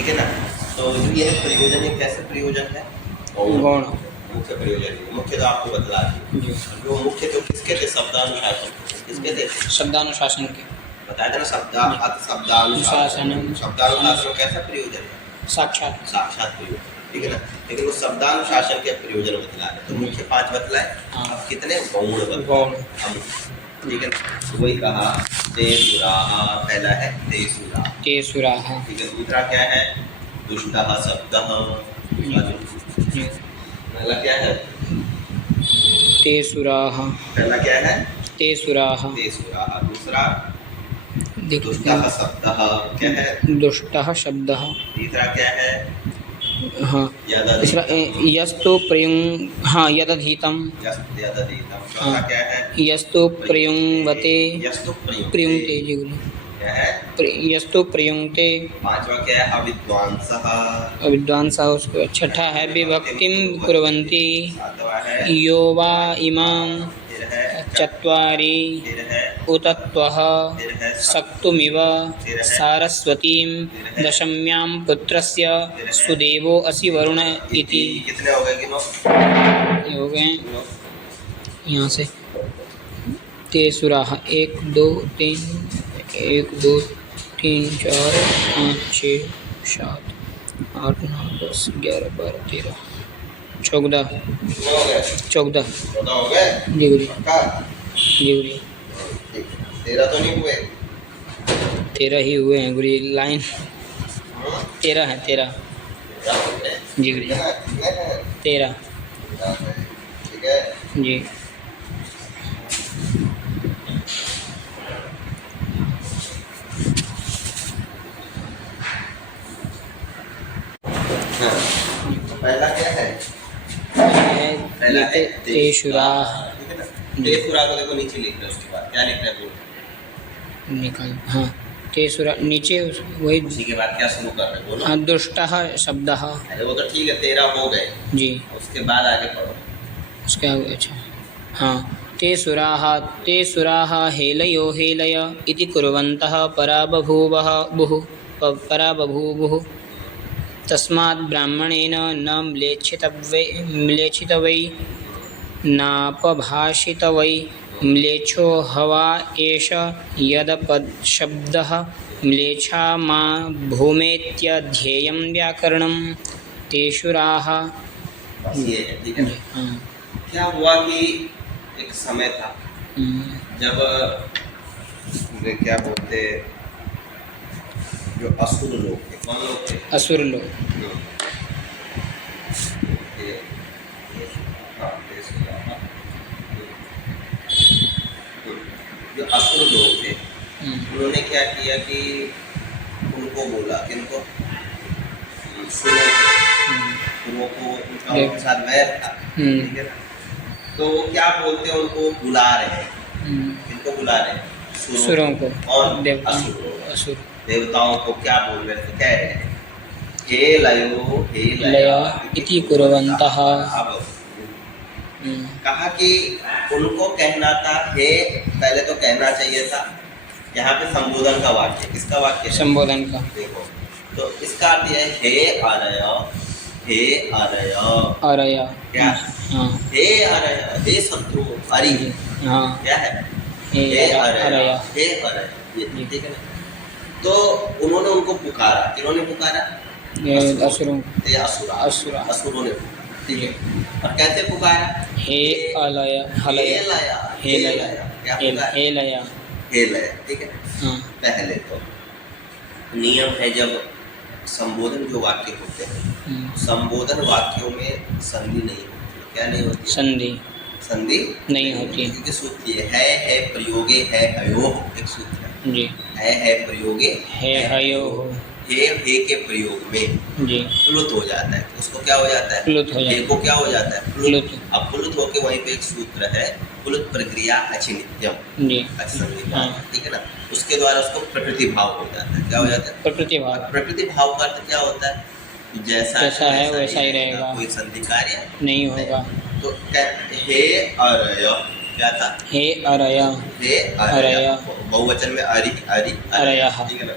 ठीक है ना। तो जो ये प्रयोजन, ये कैसे प्रयोजन है? गौण। मुख्य प्रयोजन, मुख्य तो आपको बतला दिया। जो मुख्य तो किसके थे? शब्दानुशासन। किसके थे? शब्दानुशासन के। बताया था ना, शब्दानुशासन। शब्दानुशासन कैसा प्रयोजन है? साक्षात। साक्षात प्रयोजन, ठीक है ना। लेकिन वो शब्दानुशासन के प्रयोजन बतला रहे, तो मुख्य 5 बतलाए। अब कितने? गौण गौण। ठीक है ना। वही कहा तेसुराः, पहला है तेसुरा। तेसुराः। ठीक है। दूसरा क्या है? दुष्टः शब्दः। पहला क्या है? तेसुराः। पहला क्या है? तेसुराः। तेसुराः। दूसरा दुष्टः शब्दः, क्या है? दुष्टः शब्दः। तीसरा क्या है? हाँ, तीसरा यस्तु प्रयुंग, हाँ, यदधीतम। यदधीतम। चौथा क्या है? यस्तु प्रयुंगते। यस्तु प्रयुंगते जी बोलो। क्या है? यस्तु प्रयुंगते। पांचवा क्या है? अविद्वांसः। अविद्वांसः। उसको छठा है विभक्तिं कुर्वन्ति। सातवां है यो वा इमां फिर है चत्वारि फिर है उतत्वः फिर है सक्तुमिव सारस्वतीं दशम्यां पुत्रस्य सुदेवो असि वरुण इति। कितने हो गए? गिनो। ये हो गए यहाँ से तेसुराः। 1 2 3 1 2 3 4 5 6 7 8 9 10 11 12 13 14 कितने हो गए? 14 हो गए जी गुरु पक्का? जी गुरु। ठीक। 13 तो नहीं हुए? 13 ही हुए हैं गुरु। लाइन 13 है। 13 जी गुरु। 13 ठीक है जी। हाँ। पहला क्या है? पहला है तेसुराः। ठीक है ना। तेसुरा को देखो नीचे लिख रहे हैं, उसके बाद क्या लिख रहे हैं? निकाल। हाँ, तेसुरा नीचे वही। उसी के बाद क्या शुरू कर रहे हैं? बोलो। हाँ, दुष्टः शब्दः। अरे वो तो ठीक है, 13 हो गए जी। उसके बाद आगे पढ़ो। उसके आगे अच्छा। हाँ, तेसुराः हेलयो हेलय इति कुर्वन्तः परा बभूवुः तस्मात् ब्राह्मणेन न म्लेच्छितवै नापभाषितवै म्लेच्छो हवा एष यदपशब्दः म्लेच्छा मा भूमेत्यध्येयं व्याकरणं तेषुराः। बस ये है, ठीक है। हाँ। क्या हुआ कि एक समय था जब क्या बोलते, जो असुर लोग थे। कौन लोग थे? असुर लोग। जो असुर लोग थे उन्होंने क्या किया कि उनको बोला, किनको? सुरों को, उनका उनके साथ वैर था, ठीक है ना। तो वो क्या बोलते हैं, उनको बुला रहे हैं। किनको बुला रहे हैं? सुरों को। और असुर देवताओं को क्या बोल रहे थे? कह रहे हैं हे लयो हे लया इति कुर्वन्तः। कहा कि उनको कहना था हे, पहले तो कहना चाहिए था। यहाँ पे संबोधन का वाक्य, किसका वाक्य? संबोधन का। देखो, तो इसका अर्थ है हे अरय, हे अरय। अरय क्या? हाँ। हे अरय, हे शत्रु अरि। हाँ, क्या है? हे अरय। हे अरय, ये ठीक है ना। तो उन्होंने उनको पुकारा। किन्होंने पुकारा? असुरों। असुरों ने, ठीक है। और कैसे पुकारा? हे अलय हलय हे लय क्या हे पुकारा? लय। हे लय, ठीक है। हाँ। पहले तो नियम है, जब संबोधन जो वाक्य होते हैं, संबोधन वाक्यों में संधि नहीं होती। क्या नहीं होती? संधि नहीं होती, क्योंकि सूत्र है प्रयोगे है हयो, एक सूत्र है जी। है प्रयोगे है हयो हे के प्रयोग में जी प्लुत हो जाता है। उसको क्या हो जाता है? प्लुत हो जाता है। हे को क्या हो जाता है? प्लुत। अब प्लुत होके वहीं पे एक सूत्र है, प्लुत प्रक्रिया अचिनित्यम जी। हाँ, ठीक है ना। उसके द्वारा उसको प्रकृति भाव हो जाता है। क्या हो जाता है? प्रकृति भाव। प्रकृति भाव का अर्थ क्या होता है? जैसा है वैसा ही रहेगा, कोई संधि कार्य नहीं होगा। तो हे अरय क्या था? हे अरय। हे अरय, बहुवचन में अरि अरि अरयः, ठीक है ना।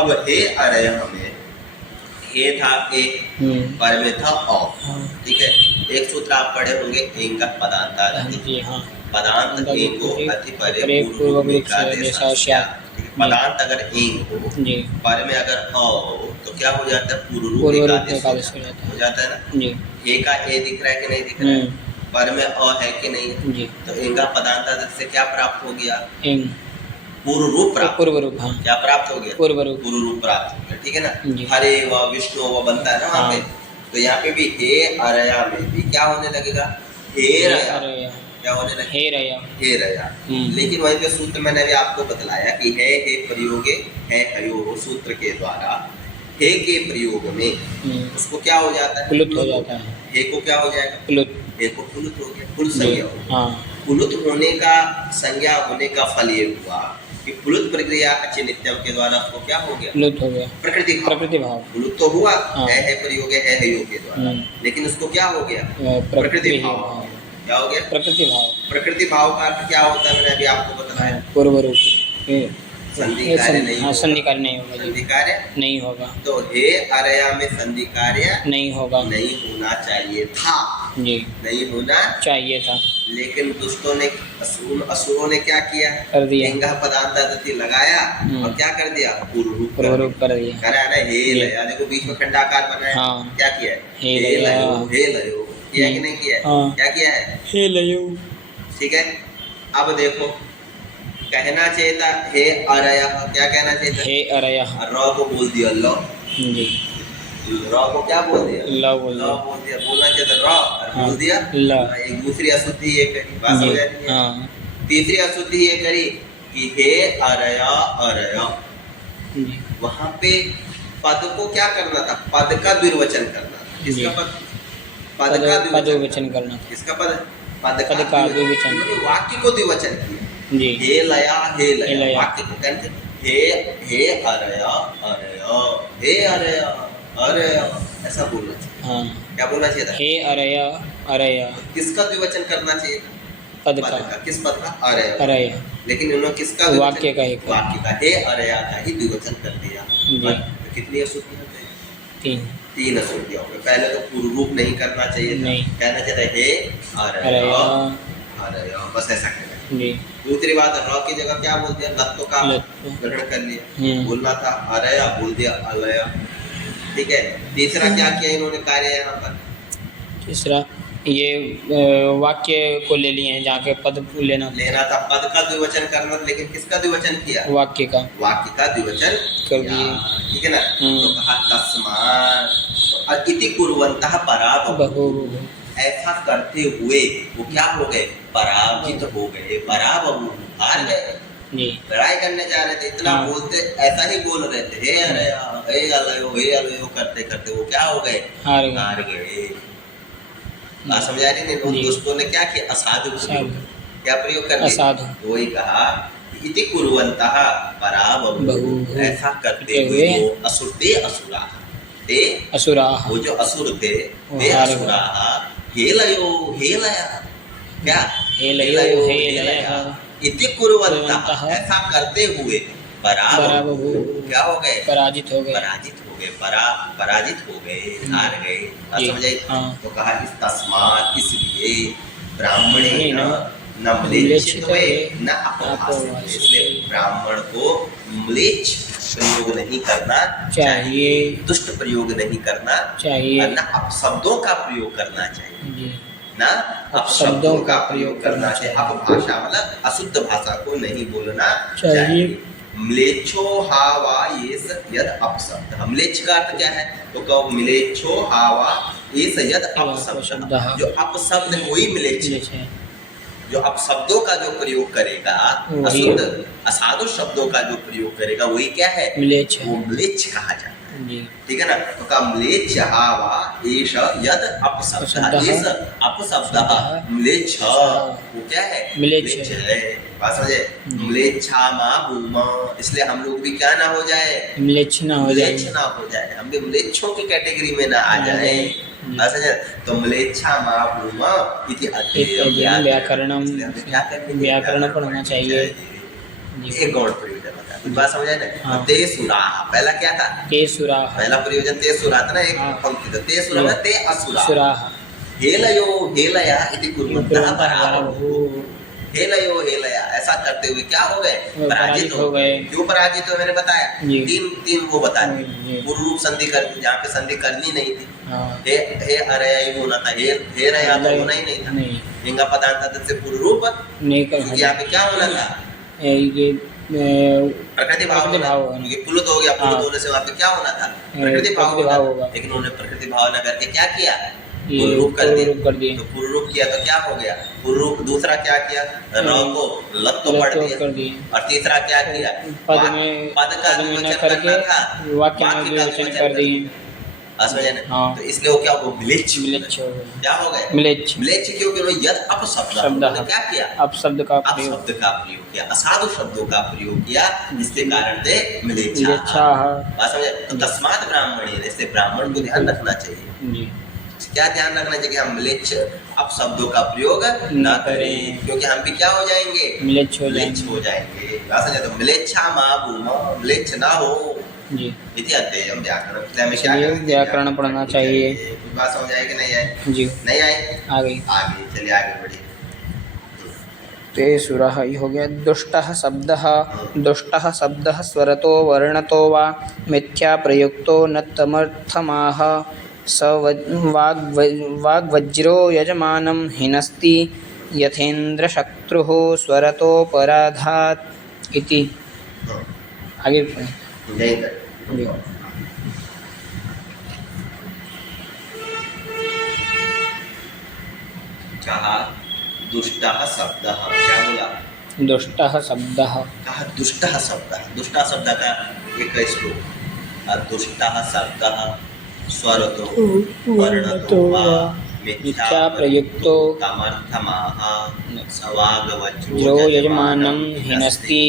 अब हे अरय में हे था ए, पर में था औ, ठीक है। एक सूत्र आप पढ़े होंगे एंग का पदांतादति, पदांत एंग को अति परे पूर्व रूप में का देशा, पदांत अगर एंग हो, पर में अगर अ हो, तो क्या हो जाता है, पूर्व रूप में आदेश हो जाता है ना। हे का ए दिख रहा है कि नहीं दिख रहा है, पर में अ है कि नहीं, तो एंग का पदांतादति से क्या प्राप्त हो गया, पूर्व रूप प्राप्त, पूर्व रूप, हाँ, क्या प्राप्त हो गया, पूर्व रूप प्राप्त हो गया, ठीक है ना। हरे व विष्णु व बनता है ना वहाँ पे, तो यहाँ पे भी हे अरया में भी क्या होने लगेगा, हे रया, क्या होने लगेगा, हे रया। लेकिन वहीं पे सूत्र मैंने अभी आपको बतलाया कि हे प्रयोगे है हयो सूत्र के द्वारा हे के प्रयोग में उसको क्या हो जाता है, प्लुत हो जाता है। हे को क्या हो जाएगा, प्लुत, हे को प्लुत हो गया, पुल संज्ञा हो गया। प्लुत होने का संज्ञा होने का फल ये हुआ कि प्लुत प्रक्रिया अच्छे नित्यम के द्वारा उसको क्या हो गया, प्लुत हो गया, प्रकृति भाव। प्लुत तो हुआ है प्रयोग है हयो के द्वारा, लेकिन उसको क्या हो गया, प्रकृति भाव। क्या हो गया, प्रकृति भाव। प्रकृति भाव का अर्थ क्या होता है, मैंने अभी आपको बताया, पूर्व रूप, संधि कार्य नहीं होगा, संधि कार्य नहीं होगा, संधि कार्य नहीं होगा। तो हे अरया में संधि कार्य नहीं होगा, नहीं होना चाहिए था जी, नहीं होना चाहिए था। लेकिन दुष्टों ने, असुरों ने क्या किया, कर दिया, एंग पदांतादति लगाया और क्या कर दिया, पूर्व रूप कर दिया, करा ना, हे लया, देखो बीच में खंडाकार बनाया, हाँ, क्या किया है, हे लयो, हे लयो, किया कि नहीं किया है, क्या किया है, हे लयो, ठीक है। अब देखो कहना चाहिए था हे अरया, क्या कहना चाहिए था, हे अरया, र को बोल दिया ल जी, र को क्या बोल दिया, ल बोल दिया, बोलना चाहिए था र, बोल दिया ल। एक दूसरी अशुद्धि ये करी, बात समझ आती है। तीसरी अशुद्धि ये करी कि हे अरया अरया, वहां पे पद को क्या करना था, पद का द्विवचन करना था, किसका पद, पद का द्विवचन करना, किसका पद, पद का द्विवचन, वाक्य को द्विवचन किया जी, हे लया, हे लया, वाक्य को कहते हे अरया अरया, हे अरया अरया, ऐसा बोलना चाहिए, हाँ, क्या बोलना चाहिए था, हे अरया अरया। किसका द्विवचन करना चाहिए, पद का, किस पद का, अरया, अरया। लेकिन उन्होंने किसका, वाक्य का, वाक्य का, हे अरया का ही द्विवचन कर दिया। तो कितनी अशुद्धि हो गई, तीन अशुद्धि हो गई। पहले तो पूर्व रूप नहीं करना चाहिए था, कहना चाहिए हे अरया अरया, बस ऐसा कहना। दूसरी बात, र की जगह क्या बोल दिया, लत्व का ग्रहण कर लिया, बोलना था अरया, बोल दिया अलया, ठीक है। तीसरा क्या किया इन्होंने कार्य यहाँ पर, तीसरा ये वाक्य को ले लिए हैं, जहाँ के पद लेना था, पद का द्विवचन करना, लेकिन किसका द्विवचन किया, वाक्य का, वाक्य का द्विवचन कर दिए, ठीक है ना। तो कहा तस्मात् इति कुर्वन्तः पराबभूव, ऐसा करते हुए वो क्या हो गए, पराजित हो गए, पराबभूव, हार गए, लड़ाई करने जा रहे थे, इतना बोलते, ऐसा ही बोल रहे थे, हे अरया, हे अलयो, हे अलयो करते करते वो क्या हो गए, हार गए। बात समझ आ रही नहीं, दोस्तों ने क्या किया, असाधु प्रयोग, क्या प्रयोग कर दिया, वही कहा इति कुर्वन्तः पराबभूव, ऐसा करते हुए असुर थे, असुरा थे, असुरा, वो जो असुर थे, वे असुरा, हे लयो, हे लया, क्या, हे लयो, हे लया, इति कुर्वन्तः, ऐसा करते हुए पराबभूव, क्या हो गए, पराजित हो गए, पराजित हो गए, पराजित हो गए, हार गए। समझ आई। तो कहा इस तस्मात्, इसलिए ब्राह्मणेन न म्लेच्छित्वे न अपभाषित्वे, इसलिए ब्राह्मण को म्लेच्छ प्रयोग नहीं करना चाहिए, दुष्ट प्रयोग नहीं करना चाहिए, न अपशब्दों का प्रयोग करना चाहिए, ना अपशब्दों का प्रयोग करना चाहिए, अपभाषा मतलब अशुद्ध भाषा को नहीं बोलना चाहिए। म्लेच्छो हावा येस यद अपशब्द, म्लेच्छ का अर्थ क्या है, तो कहो म्लेच्छो हावा येस यद अपशब्द, जो अपशब्द वही म्लेच्छ है, जो अपशब्दों का जो प्रयोग करेगा, अशुद्ध असाधु शब्दों का जो प्रयोग करेगा, वही क्या है, म्लेच्छ, वो म्लेच्छ कहा जाता है, ठीक है ना। तो का म्लेच्छ हावा एष यद अपशब्द, एष अपशब्द म्लेच्छ, वो क्या है, म्लेच्छ है। बात समझे, म्लेच्छामा भूमा, इसलिए हम लोग भी क्या ना हो जाए, म्लेच्छ ना हो जाए, म्लेच्छ ना हो जाए, हम भी म्लेच्छों की कैटेगरी में ना आ जाए। तो म्लेच्छामा भूमा इति अध्ययन व्याकरणम, व्याकरण पढ़ना चाहिए, एक गौण प्रयोग है। कुछ बात समझ आए ना। हाँ। तेसुरा पहला क्या था, तेसुराः पहला प्रयोजन तेसुरा था ना, एक हाँ। पंक्ति था तेसुरा में ते असुरा। सुराः हेलयो हेलया इति कुर्वन्तः कुर्वन्तः पराभूः। हेलयो हेलया ऐसा करते हुए क्या हो गए, पराजित हो गए। क्यों पराजित हो, मैंने बताया जी। तीन वो बता जी। दी। पूर्व रूप संधि कर जहाँ पे संधि करनी नहीं थी, हाँ। हे अरया ही होना था, हे रया तो होना ही नहीं था। नहीं लिंगा पदार्थ से पूर्व रूप, नहीं कर क्योंकि यहाँ पे क्या होना था, ये प्रकृति भाव प्रकृति होना, भाव क्योंकि पुलुत हो गया, पुलुत हाँ। होने से वहाँ पे क्या होना था, प्रकृति भाव प्रकृति भाव होगा। लेकिन उन्होंने प्रकृति भाव न करके क्या किया, ये पूर्व रूप कर कर दिया। दिए। तो पूर्व रूप किया तो क्या हो गया, पूर्व रूप। दूसरा क्या किया, र को लत तो पढ़ दिया, कर दिए। और तीसरा क्या किया, पद में पद का न विवचन करके करना था, वाक्य में का विवचन कर दिए। समझे ना। हाँ। तो इसलिए वो क्या हो, मिलेच्छ मिलेच्छ हो गया। क्या हो गए, मिलेच्छ मिलेच्छ क्यों, क्योंकि यद अपशब्द शब्द उन्होंने क्या किया, अपशब्द का अब प्रयोग शब्द का प्रयोग किया, असाधु शब्दों का प्रयोग किया, जिसके कारण से मिलेच्छा। मिलेच्छाः। बात समझे। तो तस्मात् ब्राह्मणे, इससे ब्राह्मण को ध्यान रखना चाहिए। जी क्या ध्यान रखना चाहिए, हम मिलेच्छ अब शब्दों का प्रयोग न करें, क्योंकि हम भी क्या हो जाएंगे, मिलेच्छ हो मिलेच्छ हो जाएंगे। बात समझे। तो मिलेच्छा मा भूमा, मिलेच्छ ना हो। जी इति अध्ययन व्याकरण, हमें क्या चलिए करना चाहिए? व्याकरण पढ़ना चाहिए। कुछ बात समझ आई कि नहीं आई? जी नहीं आई, आ गई। आगे चलिए, आगे बढ़िए। तेसुरः ये हो गया। दुष्टः शब्दः, दुष्टः शब्दः स्वरतो वर्णतो वा मिथ्या प्रयुक्तो न तमर्थमाह। स वाग्वज्रो यजमानं हिनस्ति यथेन्द्रशत्रुः स्वरतोपराधात् इति। आगे यही कर। जी कहा दुष्टः शब्दः, क्या बोला, दुष्टः शब्दः, कहा दुष्टः शब्दः, दुष्टः शब्द का एक श्लोक, दुष्टः शब्दः स्वरतो वर्णतो वा मिथ्या प्रयुक्तो तमर्थमाह। जो यजमानं हिनस्ति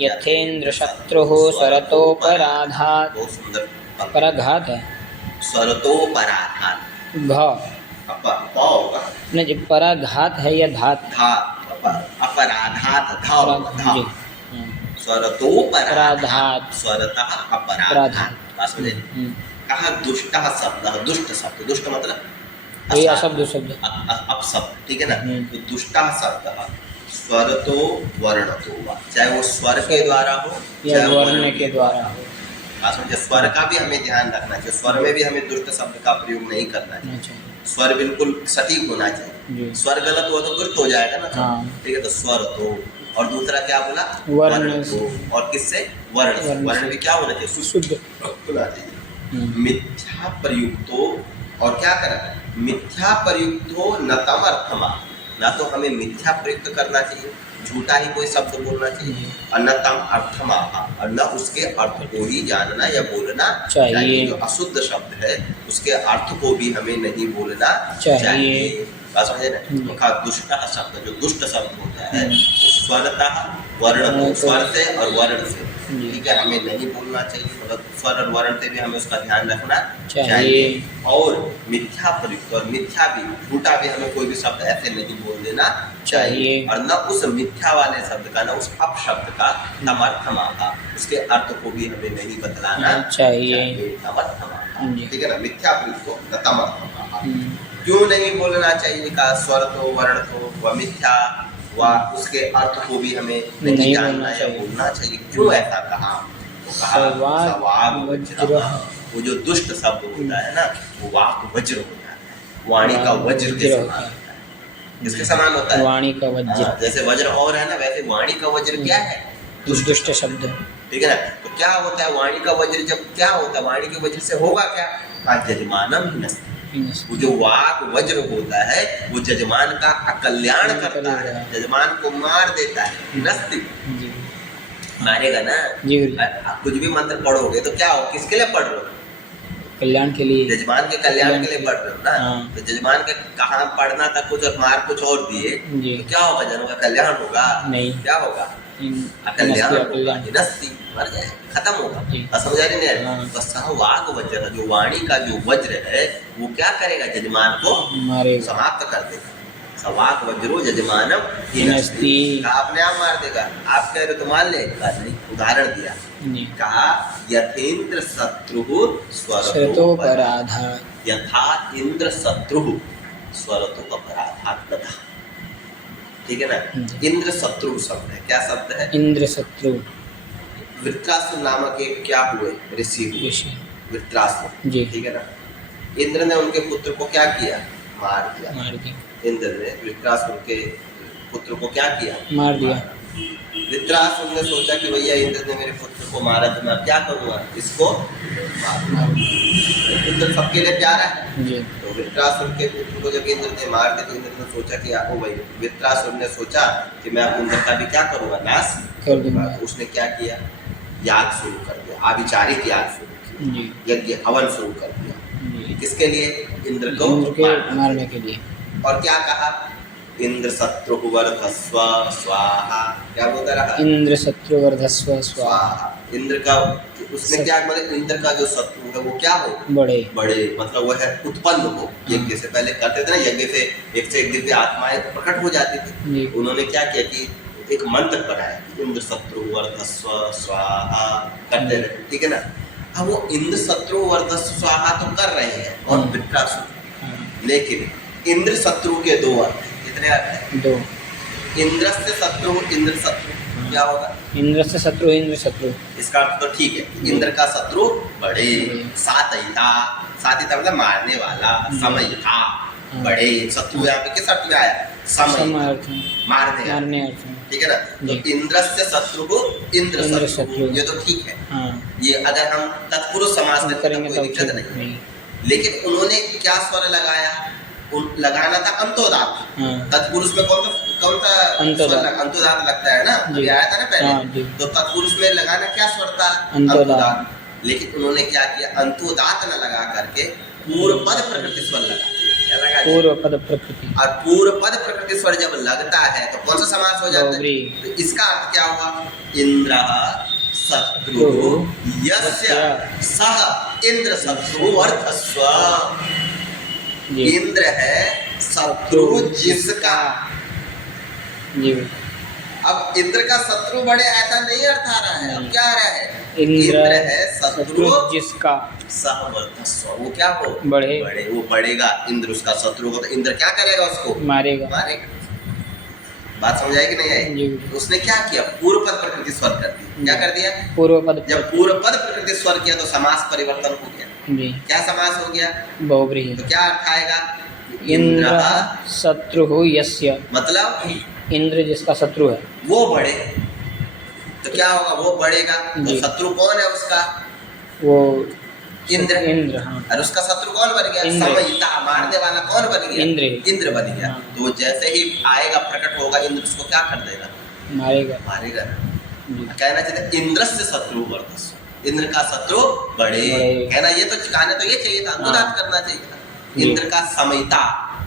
यथेन्द्रशत्रुः स्वरतोपराधात्। बहुत सुंदर पराघात है, स्वरतोपराधात्, घ होगा नहीं जी, पराघात है या धात, धा, अपराधात धा होगा, धा। जी स्वरतोपराधात्, स्वरतः अपराधात्। बात समझे। हम्म। कहा दुष्टः शब्दः, दुष्ट शब्द, दुष्ट मतलब ये अशब्द शब्द, अपशब्द, ठीक है ना। तो दुष्टः शब्दः स्वरतो वर्णतो वा, चाहे वो स्वर के द्वारा हो या चाहे वर्ण के द्वारा हो। बात समझे। स्वर का भी हमें ध्यान रखना चाहिए, स्वर में भी हमें दुष्ट शब्द का प्रयोग नहीं करना चाहिए। स्वर बिल्कुल सटीक होना चाहिए, स्वर गलत हुआ तो दुष्ट हो जाएगा ना। हाँ। ठीक है। तो स्वर तो, और दूसरा क्या बोला, वर्ण तो, और किससे, वर्ण से। वर्ण भी क्या होना चाहिए, शुद्ध होना चाहिए। मिथ्या प्रयुक्तो, और क्या करा, मिथ्या प्रयुक्तो न तम अर्थमा, ना तो हमें मिथ्या प्रयुक्त करना चाहिए, झूठा ही कोई शब्द बोलना चाहिए, और न तम अर्थमा, और न उसके अर्थ को ही जानना या बोलना चाहिए। जो अशुद्ध शब्द है उसके अर्थ को भी हमें नहीं बोलना चाहिए। बात समझे ना। तो कहा दुष्ट शब्द, जो दुष्ट शब्द होता है स्वरतः वर्ण, स्वर से और वर्ण से, ठीक है, हमें नहीं बोलना चाहिए। मतलब स्वर और वर्ण से भी हमें उसका ध्यान रखना चाहिए। और मिथ्या प्रयुक्त, और मिथ्या भी, झूठा भी, हमें कोई भी शब्द ऐसे नहीं बोल देना चाहिए। और न उस मिथ्या वाले शब्द का, न उस अपशब्द का तमर्थमाहा, उसके अर्थ को भी हमें नहीं बतलाना चाहिए। तमर्थमाहा, ठीक है ना। मिथ्या प्रयुक्त न तमर्थमाहा, क्यों नहीं बोलना चाहिए, का स्वर तो वर्ण तो व मिथ्या व उसके अर्थ को भी हमें नहीं जानना या बोलना चाहिए। क्यों ऐसा कहा, तो कहा सवाग वज्र, वो जो दुष्ट शब्द होता है ना, वो वाक वज्र होता है, वाणी का वज्र के समान होता है। किसके समान होता है, वाणी का वज्र। जैसे वज्र और है ना, वैसे वाणी का वज्र क्या है, दुष्ट शब्द, ठीक है ना। तो क्या होता है वाणी का वज्र, जब क्या होता है वाणी के वज्र से होगा क्या, जजमानम हिनस्ति, वो जो वाक वज्र होता है वो जजमान का अकल्याण करता है, जजमान को मार देता है। हिनस्ति मारेगा ना। आप कुछ भी मंत्र पढ़ोगे तो क्या हो, किसके लिए पढ़ रहे हो, कल्याण के लिए, जजमान के कल्याण के लिए पढ़ रहे हो ना। तो जजमान के कहाँ पढ़ना था कुछ और मार कुछ और दिए, तो क्या होगा, जनों का कल्याण होगा नहीं, क्या होगा, अकल्याण होगा, हिनस्ति, मर जाए, खत्म होगा। समझा नहीं। तो सहवाग वज्र, जो वाणी का जो वज्र है वो क्या करेगा, जजमान को समाप्त कर देगा। सवाक वज्रो यजमानम हिनस्ति। कहा अपने आप मार देगा, आप कह रहे तो मान ले, नहीं, उदाहरण दिया, कहा यथेंद्र शत्रु स्वरतोपराधात्, यथा इंद्र शत्रु स्वरतो अपराधात् तथा। ठीक है ना। इंद्र शत्रु शब्द है, क्या शब्द है? इंद्र शत्रु। वृत्रासुर नामक एक क्या हुए ऋषि हुए, वृत्रासुर। जी। ठीक है ना। इंद्र ने उनके पुत्र को क्या किया? मार दिया। इंद्र ने वृत्रासुर के पुत्र को क्या किया? मार दिया। वृत्रासुर ने सोचा कि भैया इंद्र ने मेरे पुत्र को मारा तो मैं क्या करूँगा, इसको मार। पुत्र सबके लिए प्यारा है जी। तो वृत्रासुर के पुत्र को जब इंद्र ने मार दिया तो इंद्र ने सोचा कि ओ भाई, वृत्रासुर ने सोचा कि मैं अब इंद्र का भी क्या करूँगा, नाश कर दूंगा। उसने क्या किया? याग शुरू कर दिया, आभिचारिक याग शुरू किया, यज्ञ हवन शुरू कर दिया। किसके लिए? इंद्र को मारने के लिए। और क्या कहा? इंद्र शत्रु वर्धस्व स्वाहा। क्या बोलता रहा? इंद्र शत्रु वर्धस्व स्वाहा। इंद्र का उसने क्या मतलब, इंद्र का जो शत्रु है वो क्या हो? बड़े। मतलब वो है उत्पन्न हो। यज्ञ से पहले करते थे ना, यज्ञ से एक दिव्य आत्माएं प्रकट हो जाती थी। उन्होंने क्या किया कि एक मंत्र बनाया, इंद्र शत्रु वर्धस्व स्वाहा करते रहे। ठीक है ना। अब वो इंद्र शत्रु वर्धस्व स्वाहा तो कर रहे हैं और वृत्रासुर, लेकिन इंद्र शत्रु के दो अर्थ हैं। कितने अर्थ हैं? दो। इंद्र से शत्रु, इंद्र शत्रु क्या होगा? इंद्र से शत्रु, इंद्र शत्रु। इसका अर्थ तो ठीक है, इंद्र का शत्रु बड़े, सातयिता, सातयिता मतलब मारने वाला, समयिता बड़े। शत्रु यहाँ पे किस अर्थ में आया? समय, मारने अर्थ। ठीक है ना। तो इंद्र से शत्रु को इंद्र शत्रु, ये तो ठीक है। ये अगर हम तत्पुरुष समास में करेंगे तो कोई दिक्कत नहीं। लेकिन उन्होंने क्या स्वर लगाया? लगाना था अंतोदात। तत्पुरुष में कौन सा अंतोदात लगता है ना, ये आया था ना पहले। तो तत्पुरुष में लगाना क्या स्वर था? अंतोदात। लेकिन उन्होंने क्या किया? अंतोदात न लगा करके पूर्व पद प्रकृति स्वर लगा दिया। पूर्व पद प्रकृति। और पूर्व पद प्रकृति स्वर जब लगता है तो कौन सा समास हो जाता है? तो इसका अर्थ क्या हुआ? इंद्र शत्रु यस्य सह इंद्र शत्रु वर्धस्व। इंद्र है शत्रु जिसका। अब इंद्र का शत्रु बड़े ऐसा नहीं अर्थ आ रहा है। अब क्या आ रहा है? इंद्र है शत्रु जिसका सह वर्धस्व, वो क्या हो? बड़े। वो बढ़ेगा। इंद्र उसका शत्रु हो तो इंद्र क्या करेगा? उसको मारेगा। बात समझ आई कि नहीं आई? उसने क्या किया? पूर्व पद प्रकृति स्वर कर दी। क्या कर दिया? पूर्व पद। जब पूर्व पद प्रकृति स्वर किया तो समास परिवर्तन हो गया। क्या समास हो गया? बहुव्रीहि। तो क्या अर्थ आएगा? इंद्र शत्रु हो यस्य, मतलब इंद्र जिसका शत्रु है वो बढ़े। तो क्या होगा? वो बढ़ेगा। तो शत्रु कौन है उसका? वो इंद्र। इंद्र, हाँ। और उसका शत्रु कौन बन गया? समयिता, मारने वाला कौन बन गया? इंद्र बन गया। हाँ। तो जैसे ही आएगा, प्रकट होगा, इंद्र उसको क्या कर देगा? मारेगा। कहना चाहिए इंद्र से शत्रु वर्धस्व, इंद्र का शत्रु बड़े। कहना ये तो कहना तो ये चाहिए था, अनुदात करना चाहिए था। इंद्र का समयिता,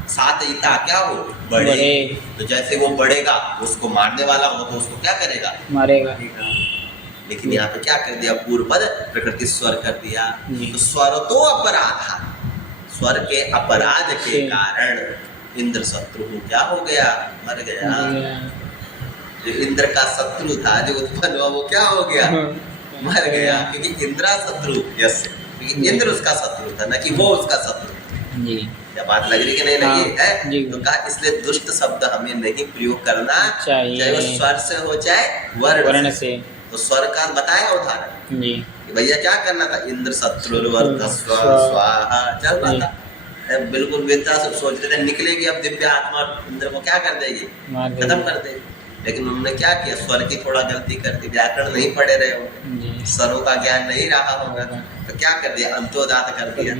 सातयिता क्या हो? बड़े। तो जैसे वो बढ़ेगा, उसको मारने वाला हो तो उसको क्या करेगा? मारेगा। लेकिन यहाँ पे क्या कर दिया? पूर्व पद प्रकृति स्वर कर दिया। तो स्वर तो अपराध, स्वर के अपराध के कारण इंद्र शत्रु क्या हो गया? मर गया। जो इंद्र का शत्रु था, जो उत्पन्न हुआ, वो क्या हो गया? मर गया। क्योंकि इंद्रा शत्रु यस, क्योंकि इंद्र उसका शत्रु था, न कि वो उसका शत्रु। क्या बात लग रही कि नहीं लगी है? तो कहा इसलिए दुष्ट शब्द हमें नहीं प्रयोग करना चाहिए, चाहे वो स्वर से हो चाहे वर्ण से। तो स्वर का बताया उदाहरण कि भैया क्या करना था? इंद्र शत्रु वर्धस्व स्वाहा चल रहा था। बिल्कुल बेहतर सब सोच रहे थे निकलेगी अब दिव्य आत्मा, इंद्र को क्या कर देगी? खत्म कर देगी। लेकिन उन्होंने क्या किया? स्वर की थोड़ा गलती कर दी, व्याकरण नहीं पढ़े रहे होंगे, स्वरों का ज्ञान नहीं रहा होगा, तो क्या कर दिया? अंतोदात कर दिया।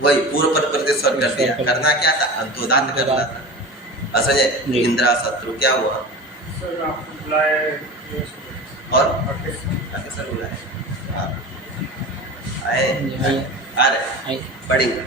वही पूर्व पद प्रकृति स्वर कर दिया। करना क्या था? अंतोदात करना था। असज इंद्रा शत्रु क्या हुआ? और सर बुलाए आए आ रहे पढ़ेंगे।